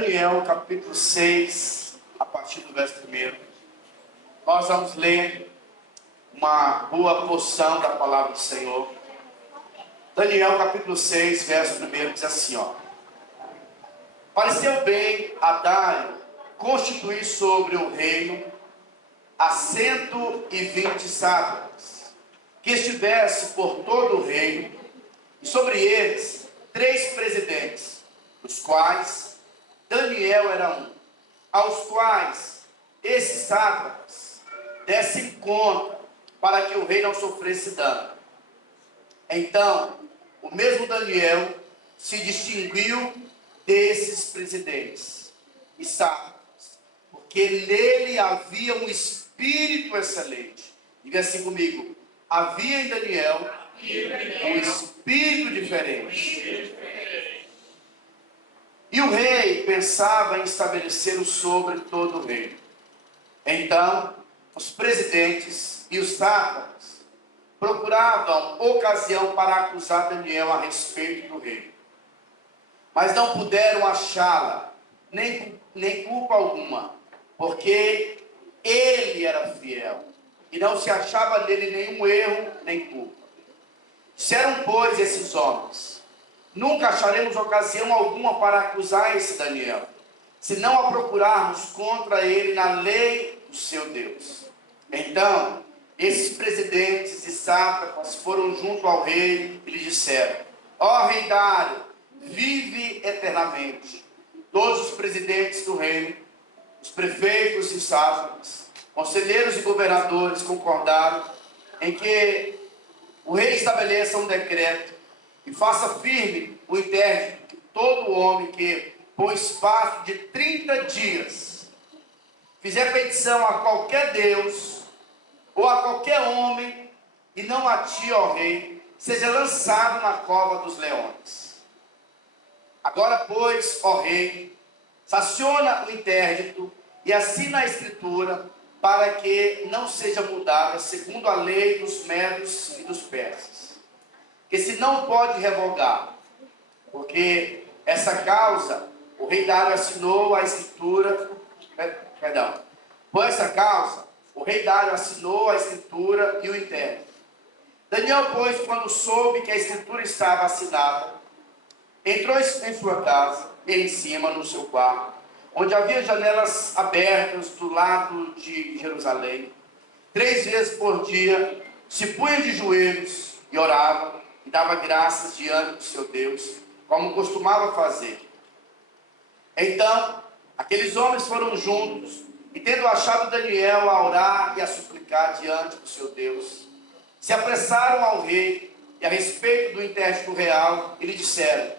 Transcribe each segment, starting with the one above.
Daniel, capítulo 6, a partir do verso 1. Nós vamos ler uma boa porção da palavra do Senhor. Daniel, capítulo 6, verso 1, diz assim, Pareceu bem a Dário constituir sobre o reino a 120 sátrapas, que estivesse por todo o reino, e sobre eles 3 presidentes, dos quais Daniel era um, aos quais esses sátrapas dessem conta, para que o rei não sofresse dano. Então, o mesmo Daniel se distinguiu desses presidentes e sátrapas, porque nele havia um espírito excelente. Diga assim comigo: havia em Daniel um espírito diferente. E o rei pensava em estabelecer-o sobre todo o reino. Então, os presidentes e os sátrapas procuravam ocasião para acusar Daniel a respeito do rei. Mas não puderam achá-la, nem culpa alguma, porque ele era fiel, e não se achava nele nenhum erro, nem culpa. Disseram, pois, esses homens: nunca acharemos ocasião alguma para acusar esse Daniel, se não a procurarmos contra ele na lei do seu Deus. Então, esses presidentes e sátrapas foram junto ao rei e lhe disseram: ó rei Dário, vive eternamente. Todos os presidentes do reino, os prefeitos e sátrapas, conselheiros e governadores concordaram em que o rei estabeleça um decreto e faça firme o interdito que todo homem que, por espaço de 30 dias, fizer petição a qualquer Deus ou a qualquer homem, e não a ti, ó rei, seja lançado na cova dos leões. Agora, pois, ó rei, sanciona o interdito e assina a escritura, para que não seja mudada segundo a lei dos medos e dos persas, que se não pode revogar, porque essa causa o rei Dário assinou a escritura, por essa causa o rei Dário assinou a escritura e o interdito. Daniel, pois, quando soube que a escritura estava assinada, entrou em sua casa e em cima no seu quarto, onde havia janelas abertas do lado de Jerusalém. 3 vezes por dia se punha de joelhos e orava e dava graças diante do seu Deus, como costumava fazer. Então, aqueles homens foram juntos, e tendo achado Daniel a orar e a suplicar diante do seu Deus, se apressaram ao rei e a respeito do interdito real, e lhe disseram: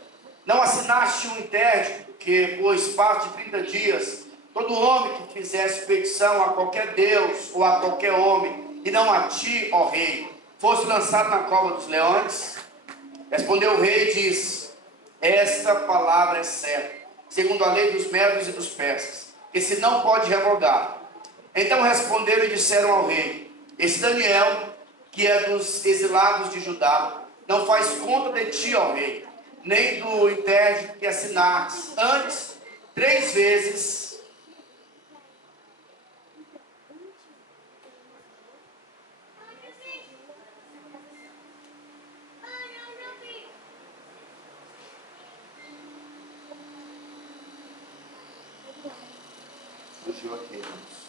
não assinaste um interdito que, por espaço de 30 dias, todo homem que fizesse petição a qualquer Deus ou a qualquer homem, e não a ti, ó rei, fosse lançado na cova dos leões? Respondeu o rei e disse: esta palavra é certa, segundo a lei dos medos e dos persas, que se não pode revogar. Então responderam e disseram ao rei: esse Daniel, que é dos exilados de Judá, não faz conta de ti, ó rei, nem do interdito que assinastes. Antes, 3 vezes fugiu aqui, irmãos.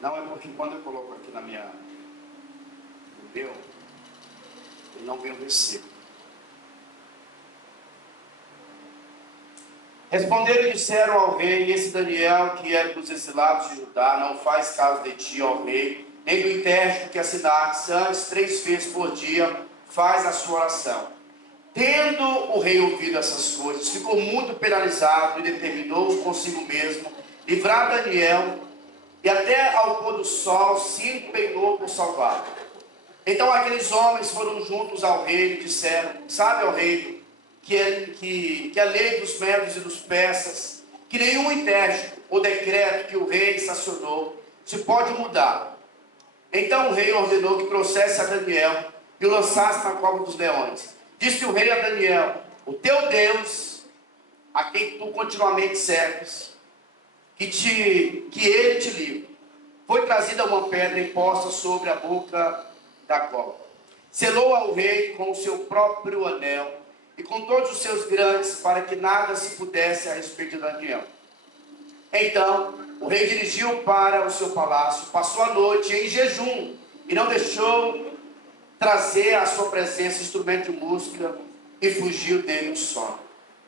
Não, é porque quando eu coloco aqui no meu, ele não vem o versículo. Responderam e disseram ao rei: esse Daniel, que é dos exilados de Judá, não faz caso de ti, ó rei, nem do interdito que assinastes. Antes, 3 vezes por dia faz a sua oração. Tendo o rei ouvido essas coisas, ficou muito penalizado e determinou consigo mesmo livrar Daniel, e até ao pôr do sol se empenhou por salvá-lo. Então aqueles homens foram juntos ao rei e disseram: sabe, ó rei, que a lei dos medos e dos persas, que nenhum interdito ou decreto que o rei sancionou se pode mudar. Então o rei ordenou que trouxesse a Daniel e o lançasse na cova dos leões. Disse o rei a Daniel: o teu Deus, a quem tu continuamente serves, que ele te livre. Foi trazida uma pedra e posta sobre a boca da cova. Selou ao rei com o seu próprio anel e com todos os seus grandes, para que nada se pudesse a respeito de Daniel. Então o rei dirigiu para o seu palácio, passou a noite em jejum e não deixou trazer à sua presença instrumento de música, e fugiu dele o sono.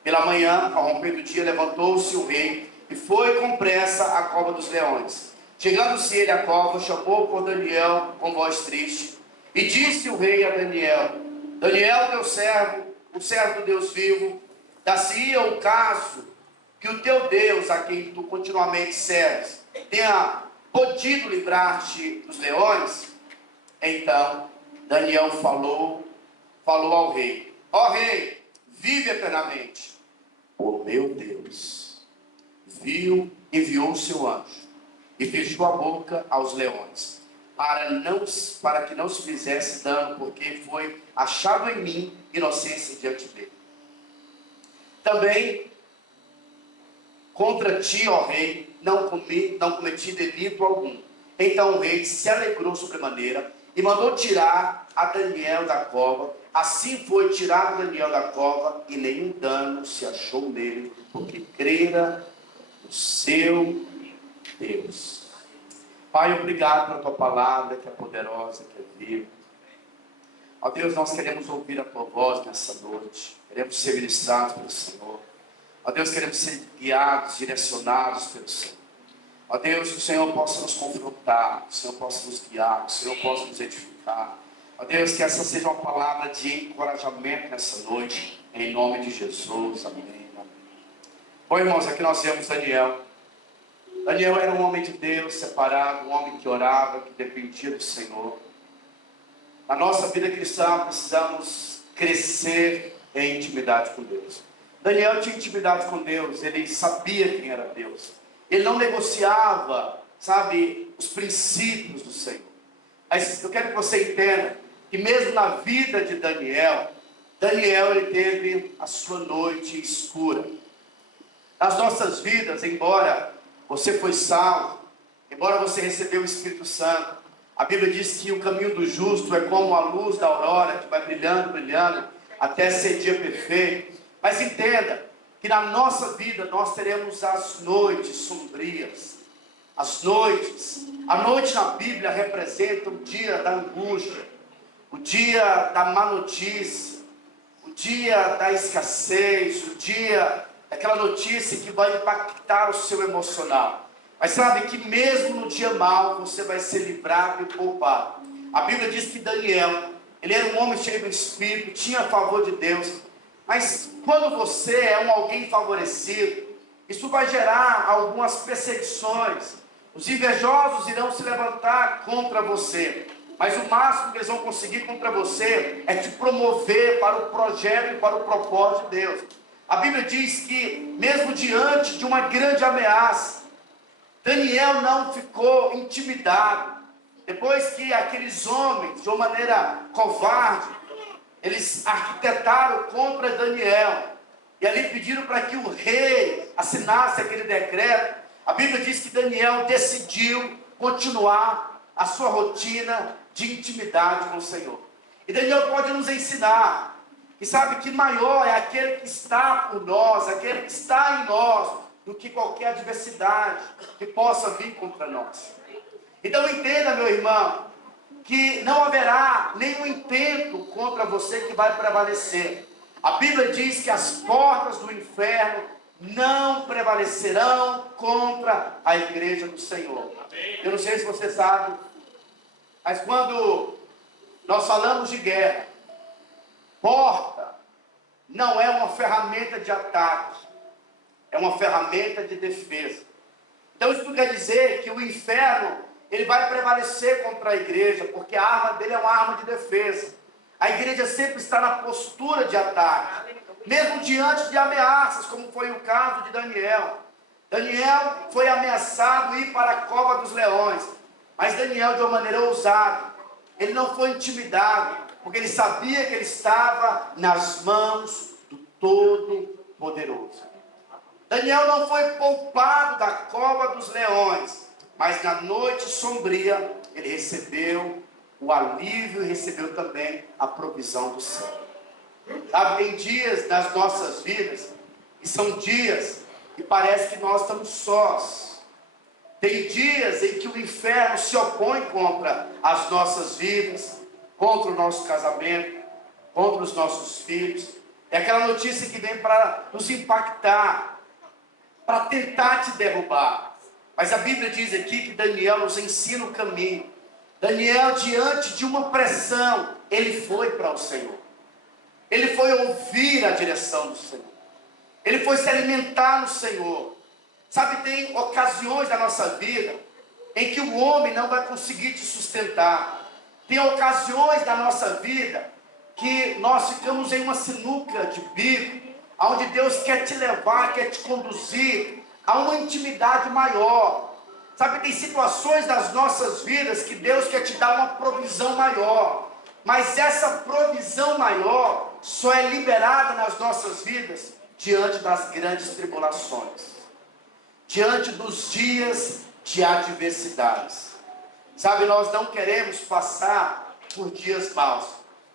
Pela manhã, ao romper do dia, levantou-se o rei e foi com pressa à cova dos leões. Chegando-se ele à cova, chamou por Daniel com voz triste, e disse o rei a Daniel: Daniel, teu servo, o servo do Deus vivo, dar-se-ia o caso que o teu Deus, a quem tu continuamente serves, tenha podido livrar-te dos leões? Então Daniel falou ao rei: ó rei, vive eternamente. O meu Deus enviou o seu anjo e fechou a boca aos leões, para que não se fizesse dano, porque foi achado em mim inocência diante dele. Também contra ti, ó rei, não cometi delito algum. Então o rei se alegrou sobremaneira e mandou tirar a Daniel da cova. Assim foi tirado Daniel da cova, e nenhum dano se achou nele, porque crera no seu Deus. Pai, obrigado pela tua palavra, que é poderosa, que é viva. Ó Deus, nós queremos ouvir a tua voz nessa noite, queremos ser ministrados pelo Senhor. Ó Deus, queremos ser guiados, direcionados pelo Senhor. Ó Deus, que o Senhor possa nos confrontar, que o Senhor possa nos guiar, que o Senhor possa nos edificar. Ó Deus, que essa seja uma palavra de encorajamento nessa noite, em nome de Jesus, amém. Bom, irmãos, aqui nós vemos Daniel. Daniel era um homem de Deus, separado, um homem que orava, que dependia do Senhor. Na nossa vida cristã, precisamos crescer em intimidade com Deus. Daniel tinha intimidade com Deus, ele sabia quem era Deus. Ele não negociava, os princípios do Senhor. Mas eu quero que você entenda que mesmo na vida de Daniel, ele teve a sua noite escura. Nas nossas vidas, embora você foi salvo, embora você recebeu o Espírito Santo, a Bíblia diz que o caminho do justo é como a luz da aurora, que vai brilhando, brilhando, até ser dia perfeito. Mas entenda que na nossa vida nós teremos as noites sombrias. As noites. A noite na Bíblia representa o dia da angústia, o dia da má notícia, o dia da escassez, o dia daquela notícia que vai impactar o seu emocional. Mas sabe que mesmo no dia mau você vai ser livrado e poupado. A Bíblia diz que Daniel, ele era um homem cheio do Espírito, tinha favor de Deus. Mas quando você é alguém favorecido, isso vai gerar algumas perseguições. Os invejosos irão se levantar contra você, mas o máximo que eles vão conseguir contra você é te promover para o projeto e para o propósito de Deus. A Bíblia diz que mesmo diante de uma grande ameaça, Daniel não ficou intimidado. Depois que aqueles homens, de uma maneira covarde, eles arquitetaram contra Daniel, e ali pediram para que o rei assinasse aquele decreto. A Bíblia diz que Daniel decidiu continuar a sua rotina de intimidade com o Senhor. E Daniel pode nos ensinar que sabe que maior é aquele que está por nós, aquele que está em nós, do que qualquer adversidade que possa vir contra nós. Então entenda, meu irmão, que não haverá nenhum intento contra você que vai prevalecer. A Bíblia diz que as portas do inferno não prevalecerão contra a igreja do Senhor. Eu não sei se você sabe, mas quando nós falamos de guerra, porta não é uma ferramenta de ataque, é uma ferramenta de defesa. Então isso quer dizer que o inferno, ele vai prevalecer contra a igreja, porque a arma dele é uma arma de defesa. A igreja sempre está na postura de ataque, mesmo diante de ameaças, como foi o caso de Daniel. Daniel foi ameaçado ir para a cova dos leões, mas Daniel, de uma maneira ousada, ele não foi intimidado, porque ele sabia que ele estava nas mãos do Todo-Poderoso. Daniel não foi poupado da cova dos leões, mas na noite sombria ele recebeu o alívio e recebeu também a provisão do céu. Sabe, tem dias nas nossas vidas que são dias que parece que nós estamos sós. Tem dias em que o inferno se opõe contra as nossas vidas, contra o nosso casamento, contra os nossos filhos. É aquela notícia que vem para nos impactar, para tentar te derrubar. Mas a Bíblia diz aqui que Daniel nos ensina o caminho. Daniel, diante de uma pressão, ele foi para o Senhor. Ele foi ouvir a direção do Senhor. Ele foi se alimentar no Senhor. Sabe, tem ocasiões da nossa vida em que o homem não vai conseguir te sustentar. Tem ocasiões da nossa vida que nós ficamos em uma sinuca de bico, onde Deus quer te levar, quer te conduzir a uma intimidade maior. Sabe, tem situações das nossas vidas que Deus quer te dar uma provisão maior. Mas essa provisão maior só é liberada nas nossas vidas diante das grandes tribulações, diante dos dias de adversidades. Sabe, nós não queremos passar por dias maus,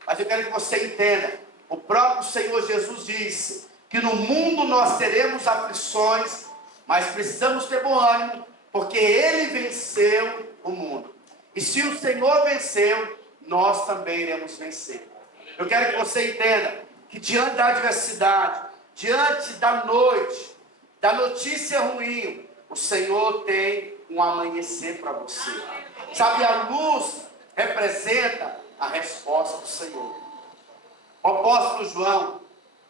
mas eu quero que você entenda, o próprio Senhor Jesus disse que no mundo nós teremos aflições, mas precisamos ter bom ânimo, porque Ele venceu o mundo. E se o Senhor venceu, nós também iremos vencer. Eu quero que você entenda que diante da adversidade, diante da noite, da notícia ruim, o Senhor tem um amanhecer para você. Sabe, a luz representa a resposta do Senhor. O apóstolo João,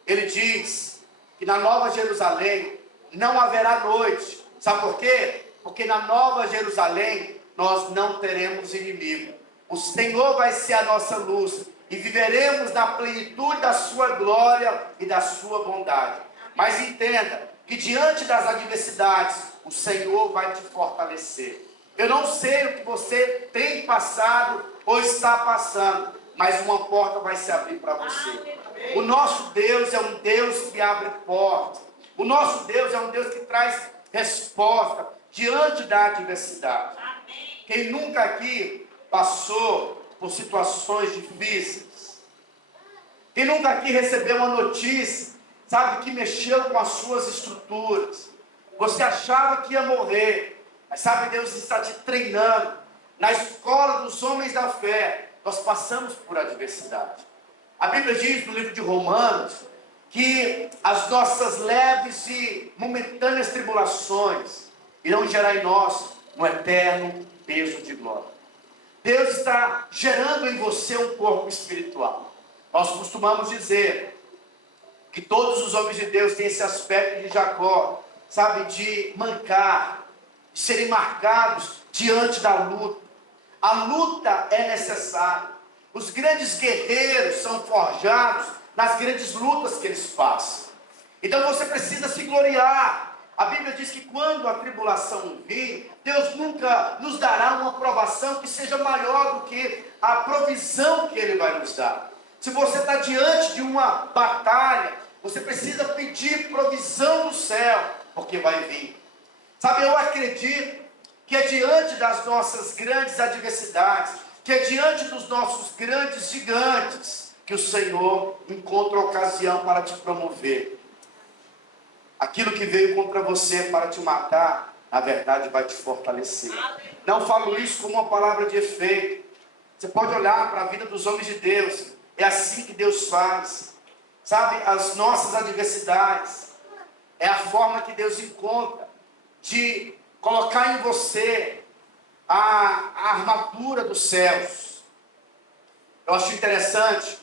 ele diz que na Nova Jerusalém não haverá noite. Sabe por quê? Porque na Nova Jerusalém nós não teremos inimigo. O Senhor vai ser a nossa luz e viveremos na plenitude da sua glória e da sua bondade. Mas entenda que diante das adversidades, o Senhor vai te fortalecer. Eu não sei o que você tem passado ou está passando, mas uma porta vai se abrir para você. O nosso Deus é um Deus que abre portas. O nosso Deus é um Deus que traz resposta diante da adversidade. Quem nunca aqui passou por situações difíceis? Quem nunca aqui recebeu uma notícia, sabe, que mexeu com as suas estruturas? Você achava que ia morrer, mas sabe, Deus está te treinando. Na escola dos homens da fé, nós passamos por adversidade. A Bíblia diz no livro de Romanos que as nossas leves e momentâneas tribulações irão gerar em nós um eterno peso de glória. Deus está gerando em você um corpo espiritual. Nós costumamos dizer que todos os homens de Deus têm esse aspecto de Jacó, sabe, de mancar, de serem marcados diante da luta. A luta é necessária. Os grandes guerreiros são forjados nas grandes lutas que eles passam. Então você precisa se gloriar. A Bíblia diz que quando a tribulação vir, Deus nunca nos dará uma provação que seja maior do que a provisão que Ele vai nos dar. Se você está diante de uma batalha, você precisa pedir provisão do céu, porque vai vir. Sabe, eu acredito que é diante das nossas grandes adversidades, que é diante dos nossos grandes gigantes, que o Senhor encontra ocasião para te promover. Aquilo que veio contra você para te matar, na verdade vai te fortalecer. Não falo isso como uma palavra de efeito. Você pode olhar para a vida dos homens de Deus. É assim que Deus faz. Sabe, as nossas adversidades é a forma que Deus encontra de colocar em você a armadura dos céus. Eu acho interessante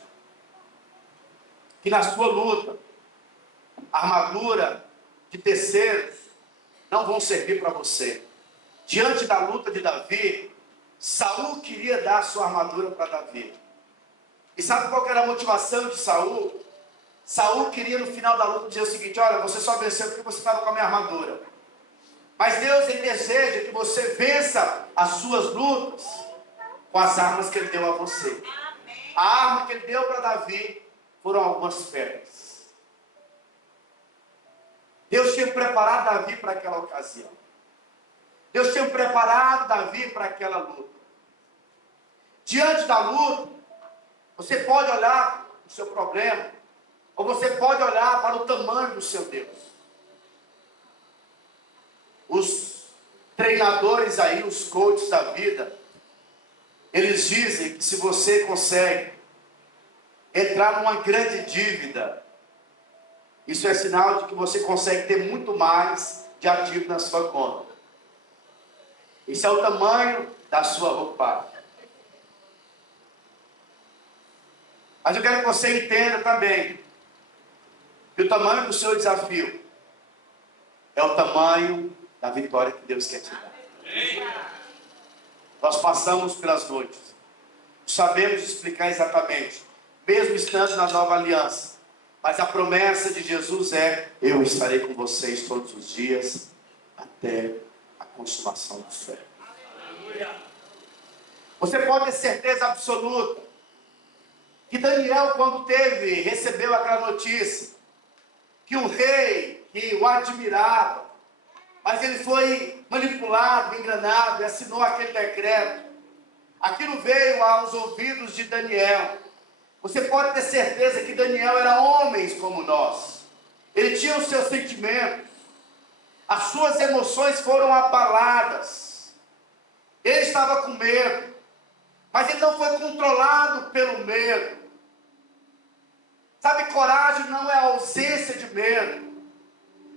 que na sua luta, a armadura de terceiros não vão servir para você. Diante da luta de Davi, Saul queria dar a sua armadura para Davi. E sabe qual era a motivação de Saul? Saul queria no final da luta dizer o seguinte: olha, você só venceu porque você estava com a minha armadura. Mas Deus, Ele deseja que você vença as suas lutas com as armas que Ele deu a você. A arma que Ele deu para Davi foram algumas pedras. Deus tinha preparado Davi para aquela ocasião. Deus tinha preparado Davi para aquela luta. Diante da luta, você pode olhar para o seu problema, ou você pode olhar para o tamanho do seu Deus. Os treinadores aí, os coaches da vida, eles dizem que se você consegue entrar numa grande dívida, isso é sinal de que você consegue ter muito mais de ativo na sua conta. Esse é o tamanho da sua roupagem. Mas eu quero que você entenda também que o tamanho do seu desafio é o tamanho da vitória que Deus quer te dar. Nós passamos pelas noites, sabemos explicar exatamente, mesmo estando na nova aliança, mas a promessa de Jesus é: eu estarei com vocês todos os dias, até a consumação do século. Você pode ter certeza absoluta que Daniel, quando recebeu aquela notícia, que o rei, que o admirava, mas ele foi manipulado, enganado, e assinou aquele decreto. Aquilo veio aos ouvidos de Daniel. Você pode ter certeza que Daniel era homem como nós. Ele tinha os seus sentimentos. As suas emoções foram abaladas. Ele estava com medo. Mas ele não foi controlado pelo medo. Sabe, coragem não é a ausência de medo.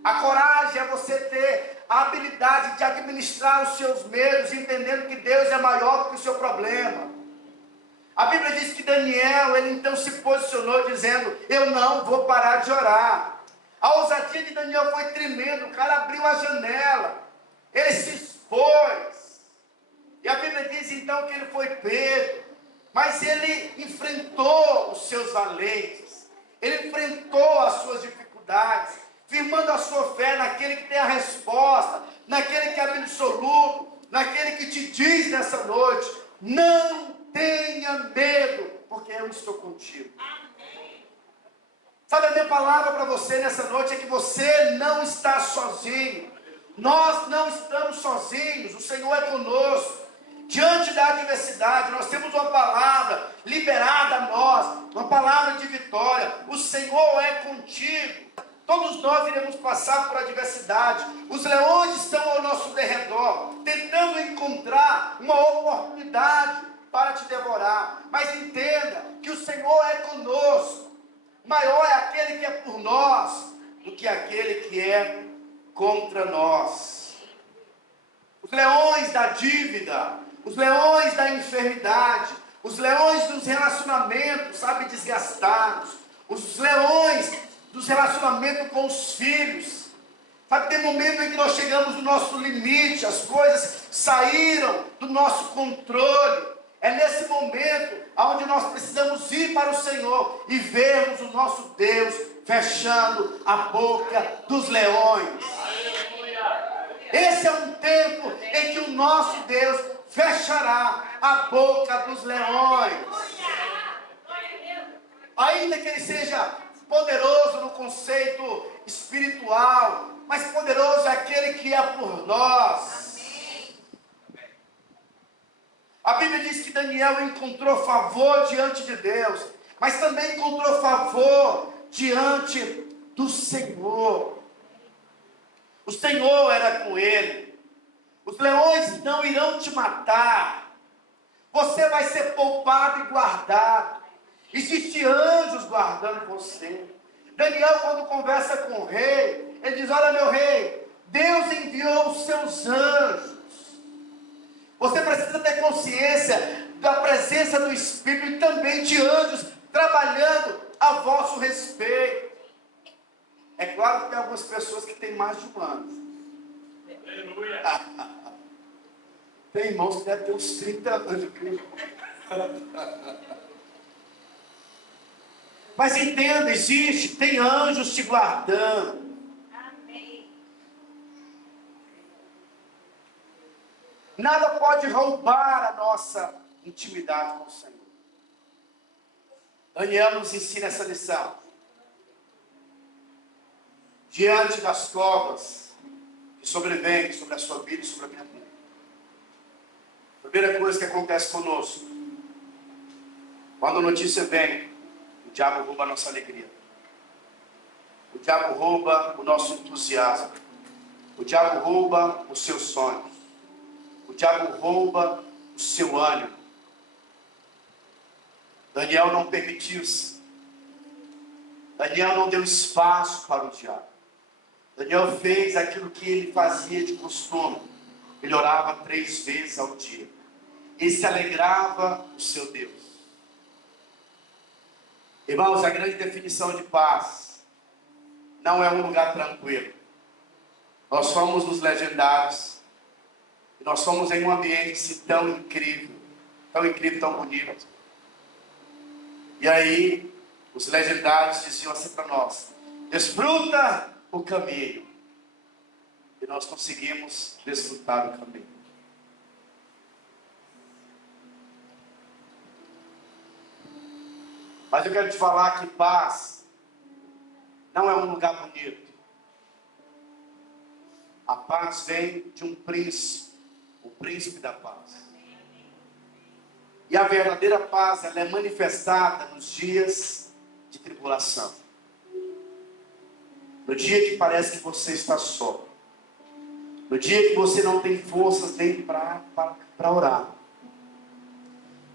A coragem é você ter a habilidade de administrar os seus medos, entendendo que Deus é maior do que o seu problema. A Bíblia diz que Daniel, ele então se posicionou dizendo: eu não vou parar de orar. A ousadia de Daniel foi tremenda. O cara abriu a janela, ele se expôs. E a Bíblia diz então que ele foi pego, mas ele enfrentou os seus valentes, ele enfrentou as suas dificuldades, firmando a sua fé naquele que tem a resposta, naquele que é absoluto, naquele que te diz nessa noite: não tenha medo, porque eu estou contigo. Sabe, a minha palavra para você nessa noite é que você não está sozinho. Nós não estamos sozinhos, o Senhor é conosco. Diante da adversidade, nós temos uma palavra liberada a nós, uma palavra de vitória. O Senhor é contigo. Todos nós iremos passar por adversidade. Os leões estão ao nosso derredor, tentando encontrar uma oportunidade para te devorar. Mas entenda que o Senhor é conosco. Maior é aquele que é por nós do que aquele que é contra nós. Os leões da dívida, os leões da enfermidade, os leões dos relacionamentos, sabe, desgastados, os leões dos relacionamentos com os filhos. Sabe, tem momento em que nós chegamos no nosso limite, as coisas saíram do nosso controle. É nesse momento onde nós precisamos ir para o Senhor e vermos o nosso Deus fechando a boca dos leões. Esse é um tempo em que o nosso Deus fechará a boca dos leões. Ainda que ele seja poderoso no conceito espiritual, mas poderoso é aquele que é por nós. A Bíblia diz que Daniel encontrou favor diante de Deus, mas também encontrou favor diante do Senhor. O Senhor era com ele. Os leões não irão te matar. Você vai ser poupado e guardado. Existem anjos guardando você. Daniel, quando conversa com o rei, ele diz: olha, meu rei, Deus enviou os seus anjos. Você precisa ter consciência da presença do Espírito e também de anjos trabalhando a vosso respeito. É claro que tem algumas pessoas que têm mais de um anjo. Aleluia. Tem irmãos que devem ter uns 30 anos de Cristo. Mas entenda, tem anjos te guardando. Amém. Nada pode roubar a nossa intimidade com o Senhor. Daniel nos ensina essa lição. Diante das covas que sobrevêm sobre a sua vida e sobre a minha vida. A primeira coisa que acontece conosco, quando a notícia vem, o diabo rouba a nossa alegria. O diabo rouba o nosso entusiasmo. O diabo rouba os seus sonhos. O diabo rouba o seu ânimo. Daniel não permitiu isso. Daniel não deu espaço para o diabo. Daniel fez aquilo que ele fazia de costume. Ele orava 3 vezes ao dia. Ele se alegrava no seu Deus. Irmãos, a grande definição de paz não é um lugar tranquilo. Nós somos nos legendários. E nós somos em um ambiente tão incrível, tão bonito. E aí, os legendários diziam assim para nós: desfruta o caminho. E nós conseguimos desfrutar o caminho. Mas eu quero te falar que paz não é um lugar bonito. A paz vem de um príncipe, o príncipe da paz. E a verdadeira paz, ela é manifestada nos dias de tribulação. No dia que parece que você está só. No dia que você não tem forças nem para orar.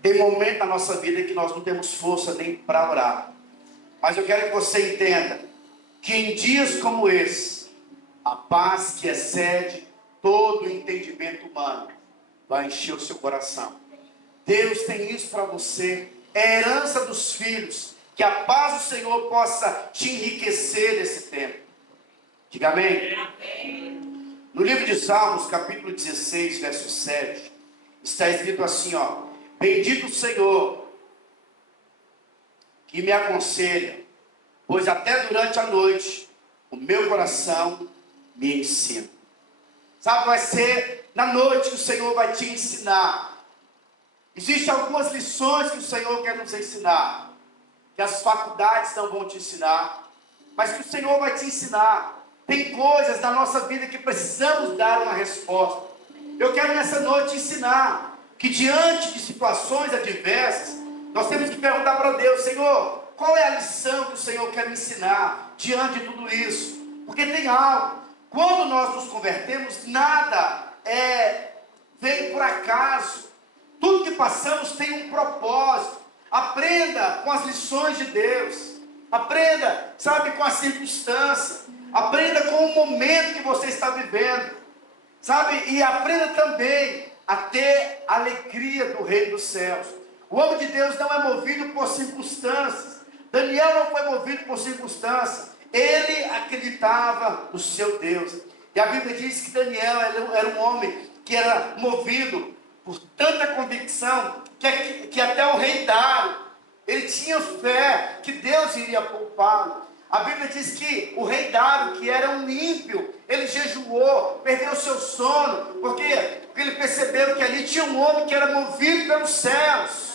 Tem momento na nossa vida que nós não temos força nem para orar. Mas eu quero que você entenda que em dias como esse, a paz que excede todo o entendimento humano vai encher o seu coração. Deus tem isso para você. É herança dos filhos. Que a paz do Senhor possa te enriquecer nesse tempo. Diga amém. No livro de Salmos, capítulo 16, verso 7, está escrito assim, ó: bendito o Senhor, que me aconselha, pois até durante a noite, o meu coração me ensina. Sabe, vai ser na noite que o Senhor vai te ensinar. Existem algumas lições que o Senhor quer nos ensinar, que as faculdades não vão te ensinar, mas que o Senhor vai te ensinar. Tem coisas na nossa vida que precisamos dar uma resposta. Eu quero nessa noite ensinar que diante de situações adversas, nós temos que perguntar para Deus: Senhor, qual é a lição que o Senhor quer me ensinar diante de tudo isso? Porque tem algo. Quando nós nos convertemos, nada vem por acaso. Tudo que passamos tem um propósito. Aprenda com as lições de Deus. Aprenda, sabe, com a circunstância. Aprenda com o momento que você está vivendo. Sabe, e aprenda também a ter a alegria do Reino dos Céus. O homem de Deus não é movido por circunstâncias. Daniel não foi movido por circunstâncias. Ele acreditava no seu Deus. E a Bíblia diz que Daniel era um homem que era movido por tanta convicção, que até o rei Dário, ele tinha fé que Deus iria poupá-lo. A Bíblia diz que o rei Dário, que era um ímpio, ele jejuou, perdeu seu sono, porque ele percebeu que ali tinha um homem que era movido pelos céus.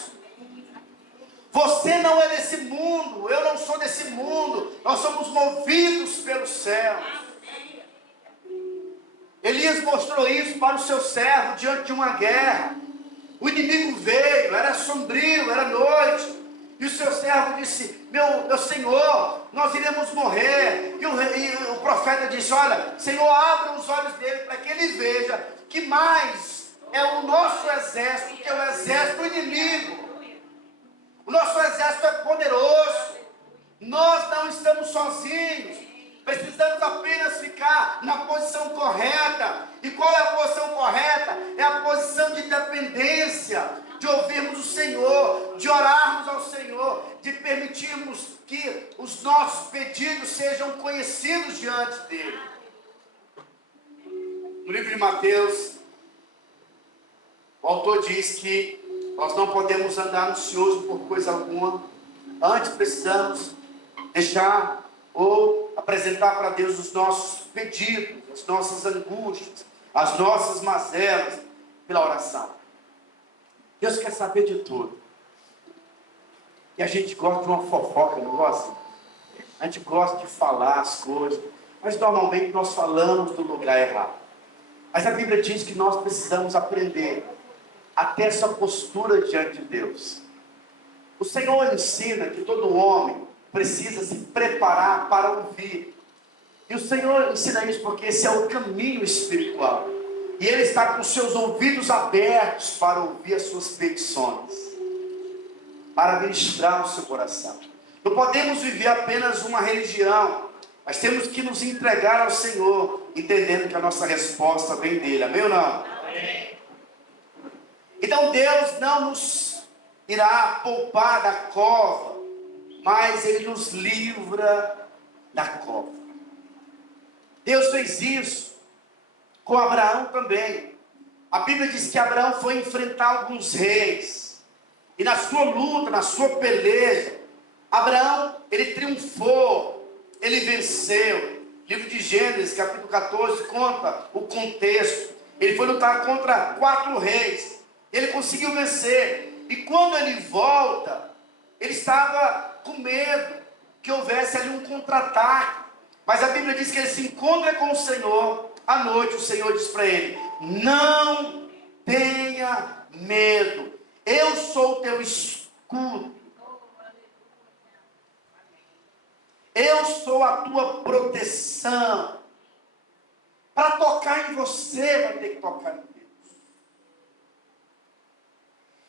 Você não é desse mundo, eu não sou desse mundo, nós somos movidos pelos céus. Elias mostrou isso para o seu servo diante de uma guerra. O inimigo veio, era sombrio, era noite. E o seu servo disse: meu senhor, nós iremos morrer. E o profeta disse: olha, Senhor, abra os olhos dele para que ele veja que mais é o nosso exército que é o exército do inimigo. O nosso exército é poderoso. Nós não estamos sozinhos. Precisamos apenas ficar na posição correta. E qual é a posição correta? É a posição de dependência, de ouvirmos o Senhor, de orarmos ao Senhor, de permitirmos que os nossos pedidos sejam conhecidos diante dele. No livro de Mateus, o autor diz que nós não podemos andar ansiosos por coisa alguma. Antes precisamos deixar ou apresentar para Deus os nossos pedidos, as nossas angústias, as nossas mazelas, pela oração. Deus quer saber de tudo. E a gente gosta de uma fofoca, não gosta? A gente gosta de falar as coisas, mas normalmente nós falamos do lugar errado. Mas a Bíblia diz que nós precisamos aprender a ter essa postura diante de Deus. O Senhor ensina que todo homem precisa se preparar para ouvir. E o Senhor ensina isso porque esse é o caminho espiritual. E Ele está com seus ouvidos abertos para ouvir as suas petições, para ministrar o seu coração. Não podemos viver apenas uma religião, mas temos que nos entregar ao Senhor, entendendo que a nossa resposta vem dEle. Amém ou não? Amém. Então Deus não nos irá poupar da cova, mas Ele nos livra da cova. Deus fez isso com Abraão também. A Bíblia diz que Abraão foi enfrentar alguns reis, e na sua luta, na sua peleja, Abraão, ele triunfou, ele venceu. Livro de Gênesis, capítulo 14, conta o contexto. Ele foi lutar contra 4 reis, ele conseguiu vencer, e quando ele volta, ele estava com medo que houvesse ali um contra-ataque. Mas a Bíblia diz que ele se encontra com o Senhor. À noite o Senhor diz para ele: não tenha medo, eu sou o teu escudo, eu sou a tua proteção. Para tocar em você, vai ter que tocar em Deus.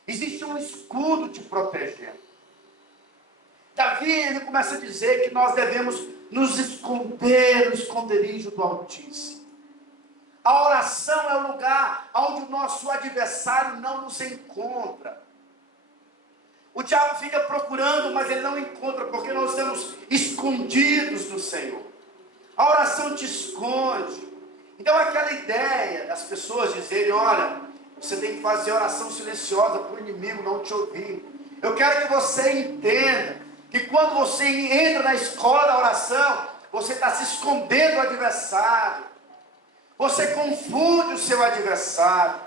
Existe um escudo te protegendo. Davi, ele começa a dizer que nós devemos nos esconder no esconderijo do Altíssimo. A oração é o lugar onde o nosso adversário não nos encontra. O diabo fica procurando, mas ele não encontra, porque nós estamos escondidos no Senhor. A oração te esconde. Então aquela ideia das pessoas dizerem: olha, você tem que fazer oração silenciosa para o inimigo não te ouvir. Eu quero que você entenda que quando você entra na escola da oração, você está se escondendo do adversário. Você confunde o seu adversário.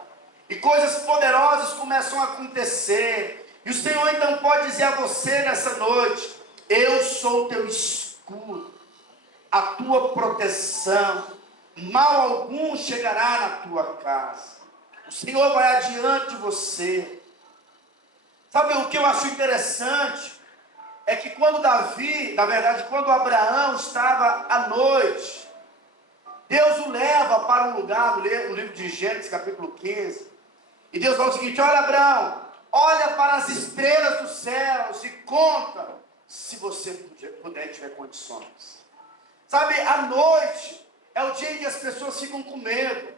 E coisas poderosas começam a acontecer. E o Senhor então pode dizer a você nessa noite: eu sou teu escudo, a tua proteção. Mal algum chegará na tua casa. O Senhor vai adiante de você. Sabe o que eu acho interessante? É que quando quando Abraão estava à noite, Deus o leva para um lugar, no livro de Gênesis, capítulo 15. E Deus fala o seguinte: olha, Abraão, olha para as estrelas dos céus e conta, se você puder e tiver condições. Sabe, a noite é o dia em que as pessoas ficam com medo.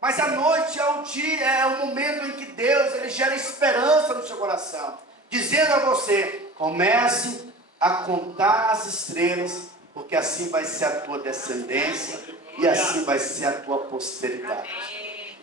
Mas a noite é o momento em que Deus, ele gera esperança no seu coração, dizendo a você: comece a contar as estrelas, porque assim vai ser a tua descendência e assim vai ser a tua posteridade.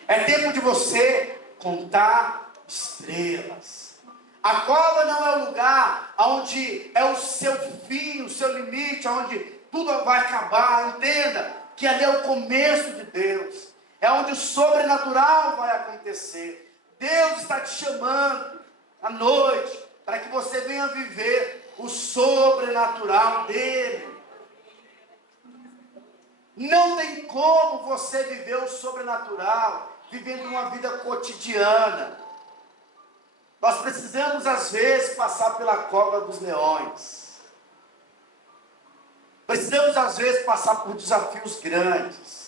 É tempo de você contar estrelas. A cova não é o lugar onde é o seu fim, o seu limite, onde tudo vai acabar. Entenda que ali é o começo de Deus. É onde o sobrenatural vai acontecer. Deus está te chamando à noite para que você venha viver o sobrenatural dele. Não tem como você viver o sobrenatural vivendo uma vida cotidiana. Nós precisamos às vezes passar pela cova dos leões. Precisamos às vezes passar por desafios grandes.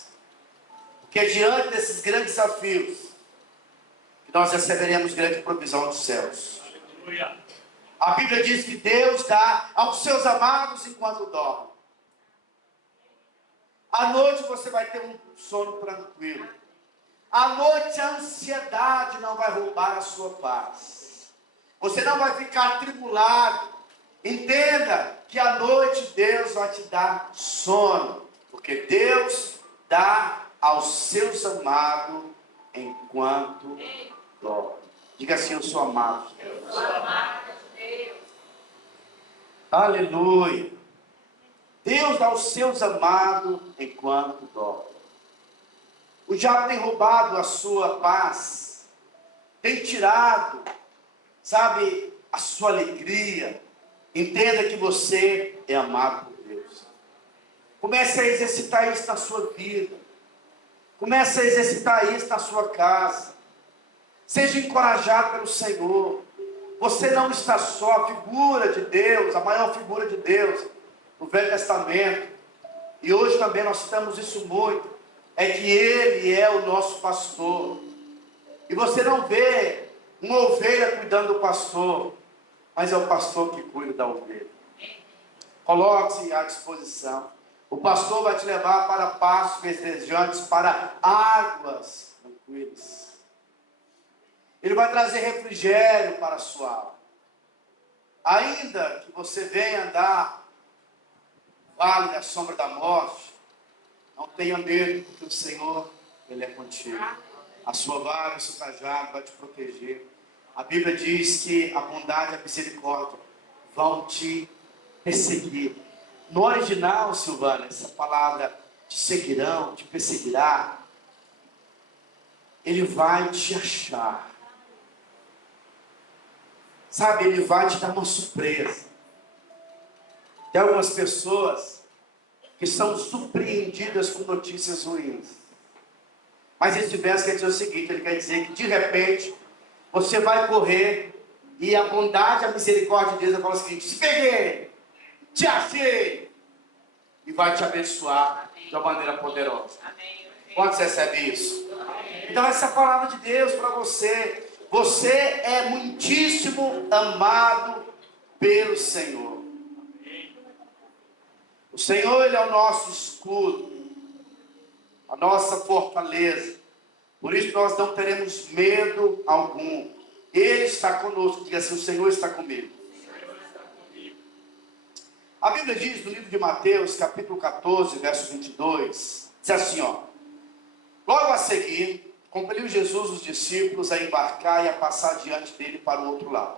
Porque diante desses grandes desafios, nós receberemos grande provisão dos céus. Aleluia. A Bíblia diz que Deus dá aos seus amados enquanto dorme. À noite você vai ter um sono tranquilo. À noite a ansiedade não vai roubar a sua paz. Você não vai ficar atribulado. Entenda que à noite Deus vai te dar sono. Porque Deus dá aos seus amados enquanto dorme. Diga assim: eu sou amado. Eu sou amado de Deus. Aleluia. Deus dá aos seus amados enquanto dorme. O diabo tem roubado a sua paz, tem tirado, sabe, a sua alegria, entenda que você é amado por Deus. Comece a exercitar isso na sua vida. Comece a exercitar isso na sua casa. Seja encorajado pelo Senhor. Você não está só. A figura de Deus, a maior figura de Deus no Velho Testamento, e hoje também nós citamos isso muito, é que Ele é o nosso pastor. E você não vê uma ovelha cuidando do pastor, mas é o pastor que cuida da ovelha. Coloque-se à disposição. O pastor vai te levar para pastos verdejantes, para águas tranquilas. Ele vai trazer refrigério para a sua alma. Ainda que você venha andar no vale da sombra da morte, não tenha medo, porque o Senhor, Ele é contigo. A sua vara, o seu cajado vai te proteger. A Bíblia diz que a bondade e a misericórdia vão te perseguir. No original, Silvana, essa palavra te seguirão, te perseguirá, Ele vai te achar. Sabe, Ele vai te dar uma surpresa. Tem algumas pessoas que são surpreendidas com notícias ruins. Mas esse verso quer dizer o seguinte, ele quer dizer que de repente você vai correr e a bondade, a misericórdia de Deus vai falar o seguinte: te peguei, te achei, e vai te abençoar de uma maneira poderosa. Quantos recebem isso? Então essa é a palavra de Deus para você. Você é muitíssimo amado pelo Senhor. O Senhor, Ele é o nosso escudo, a nossa fortaleza. Por isso nós não teremos medo algum. Ele está conosco. Diga assim: o Senhor está comigo. A Bíblia diz no livro de Mateus, capítulo 14, verso 22, diz assim, ó: logo a seguir, compeliu Jesus os discípulos a embarcar e a passar diante dele para o outro lado,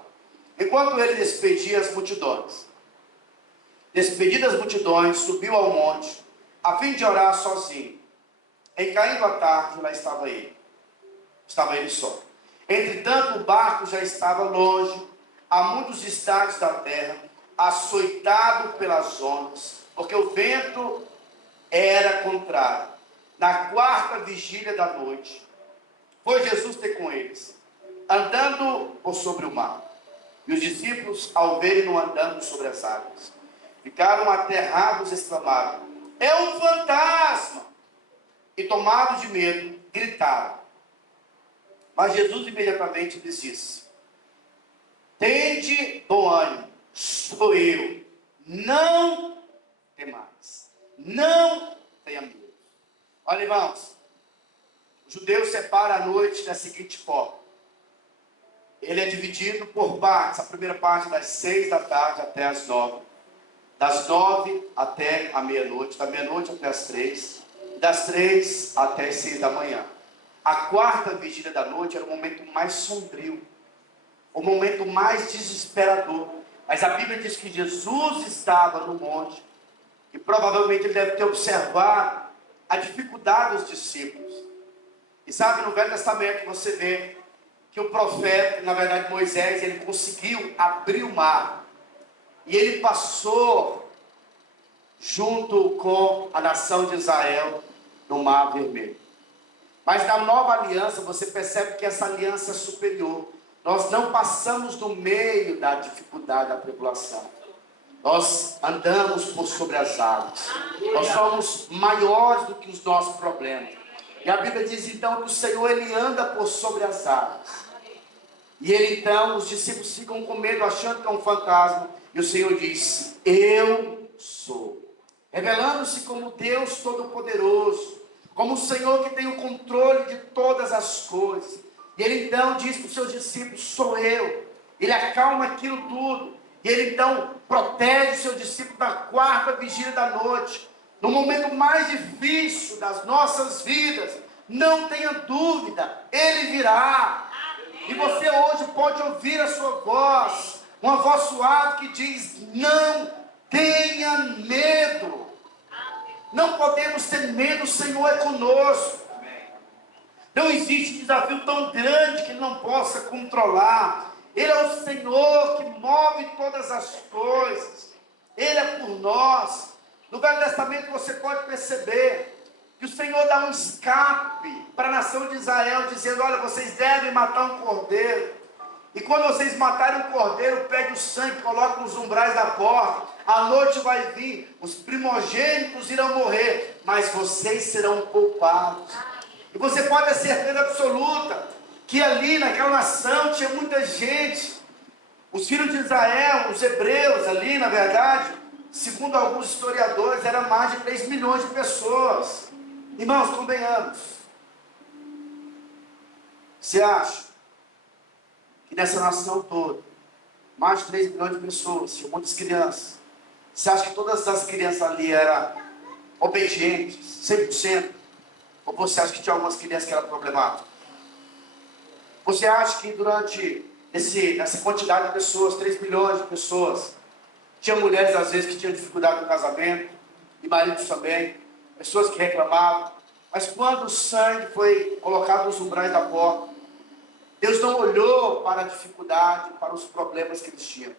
enquanto ele despedia as multidões. Despedidas as multidões, subiu ao monte, a fim de orar sozinho. Em caindo a tarde, lá estava ele. Estava ele só. Entretanto, o barco já estava longe, a muitos estádios da terra, açoitado pelas ondas, porque o vento era contrário. Na quarta vigília da noite, foi Jesus ter com eles, andando por sobre o mar. E os discípulos, ao verem-no andando sobre as águas, ficaram aterrados e exclamaram: é um fantasma! E tomados de medo, gritaram. Mas Jesus imediatamente lhes disse: tende bom ânimo, sou eu, não temais, não tenha medo. Olha, irmãos, o judeu separa a noite da seguinte forma: ele é dividido por partes. A primeira parte das 6 da tarde até as 9, das 9 até a meia-noite, da meia-noite até as 3, das 3 até as 6 da manhã. A quarta vigília da noite era o momento mais sombrio, o momento mais desesperador. Mas a Bíblia diz que Jesus estava no monte, e provavelmente ele deve ter observado a dificuldade dos discípulos. E sabe, no Velho Testamento você vê que o profeta, na verdade Moisés, ele conseguiu abrir o mar, e ele passou junto com a nação de Israel no Mar Vermelho. Mas na nova aliança você percebe que essa aliança é superior. Nós não passamos no meio da dificuldade, da tribulação. Nós andamos por sobre as águas. Nós somos maiores do que os nossos problemas. E a Bíblia diz então que o Senhor, Ele anda por sobre as águas. E ele então, os discípulos ficam com medo, achando que é um fantasma. E o Senhor diz: eu sou. Revelando-se como Deus Todo-Poderoso, como o Senhor que tem o controle de todas as coisas. E ele então diz para os seus discípulos: sou eu. Ele acalma aquilo tudo. E ele então protege o seu discípulo da quarta vigília da noite. No momento mais difícil das nossas vidas, não tenha dúvida, Ele virá. E você hoje pode ouvir a sua voz, uma voz suave que diz: não tenha medo. Não podemos ter medo, o Senhor é conosco. Não existe desafio tão grande que Ele não possa controlar. Ele é o Senhor que move todas as coisas. Ele é por nós. No Velho Testamento você pode perceber que o Senhor dá um escape para a nação de Israel, dizendo: olha, vocês devem matar um cordeiro. E quando vocês matarem um cordeiro, pegue o sangue, coloque nos umbrais da porta. A noite vai vir, os primogênitos irão morrer, mas vocês serão poupados. E você pode ter certeza absoluta que ali naquela nação tinha muita gente. Os filhos de Israel, os hebreus ali, na verdade, segundo alguns historiadores, eram mais de 3 milhões de pessoas. Irmãos, convenhamos. Você acha que nessa nação toda, mais de 3 milhões de pessoas, tinha muitas crianças? Você acha que todas as crianças ali eram obedientes, 100%? Ou você acha que tinha algumas crianças que eram problemáticas? Você acha que durante essa quantidade de pessoas, 3 milhões de pessoas, tinha mulheres às vezes que tinham dificuldade no casamento, e maridos também, pessoas que reclamavam, mas quando o sangue foi colocado nos umbrais da porta, Deus não olhou para a dificuldade, para os problemas que eles tinham.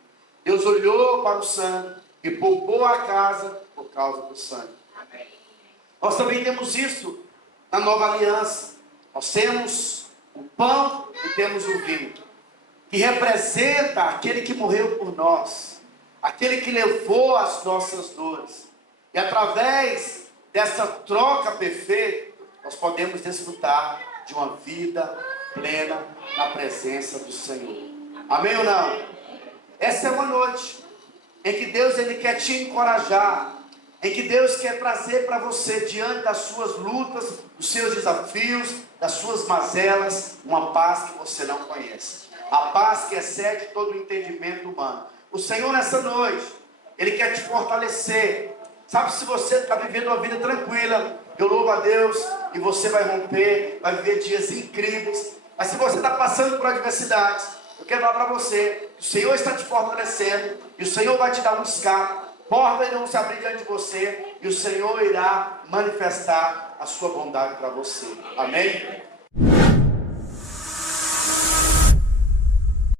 Deus olhou para o sangue e poupou a casa por causa do sangue. Amém. Nós também temos isso na nova aliança. Nós temos o pão e temos o vinho, que representa aquele que morreu por nós, aquele que levou as nossas dores. E através dessa troca perfeita, nós podemos desfrutar de uma vida plena na presença do Senhor. Amém ou não? Essa é uma noite em que Deus ele quer te encorajar, em que Deus quer trazer para você, diante das suas lutas, dos seus desafios, das suas mazelas, uma paz que você não conhece. A paz que excede todo o entendimento humano. O Senhor nessa noite, Ele quer te fortalecer. Sabe, se você está vivendo uma vida tranquila, eu louvo a Deus, e você vai romper, vai viver dias incríveis. Mas se você está passando por adversidades, eu quero falar para você, o Senhor está te fortalecendo, e o Senhor vai te dar um escape. Portas irão se abrir diante de você, e o Senhor irá manifestar a sua bondade para você. Amém?